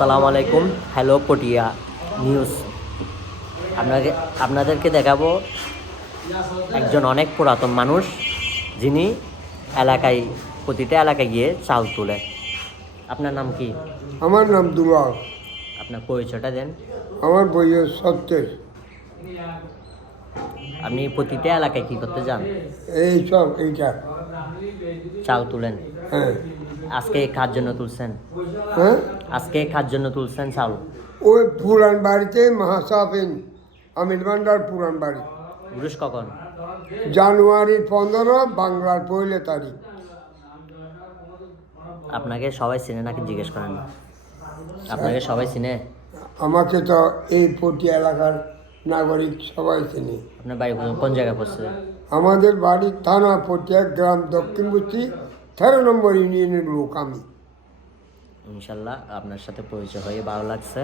আসসালামু আলাইকুম। Hello Patiya news. আপনাদেরকে দেখাবো একজন অনেক পুরাতন মানুষ, যিনি প্রতিটা এলাকায় গিয়ে চাল তোলে। আপনার নাম কি? আমার নাম দুলাল। আপনার পরিচয়টা দেন। আমার বইয়ের সত্যের আপনি প্রতিটা এলাকায় কী করতে যান? এই সব এইটা। চাল তুলেন। হ্যাঁ আজকে কার জন্য তুলছেন? হ্যাঁ আজকে কার জন্য তুলছেন চাল? ওই পুরান বাড়িতে মাহাসাফিন আমির ভান্ডার পুরান বাড়ি। উরুষ কখন? জানুয়ারি 15, বাংলার 1 তারিখ। আপনাকে সবাই চিনে নাকি জিজ্ঞেস করেন? আপনাকে সবাই চিনে? আমাকে তো এই পটি এলাকার নাগরিক সবাই চিনি। আপনার বাড়ি কোন জায়গায় পড়ছে? আমাদের বাড়ি থানা পটিয়া, গ্রাম দক্ষিণ বুচি, 13 নম্বর ইউনিয়নের লোক আমি। ইনশাল্লাহ আপনার সাথে পরিচয় হয়ে ভালো লাগছে।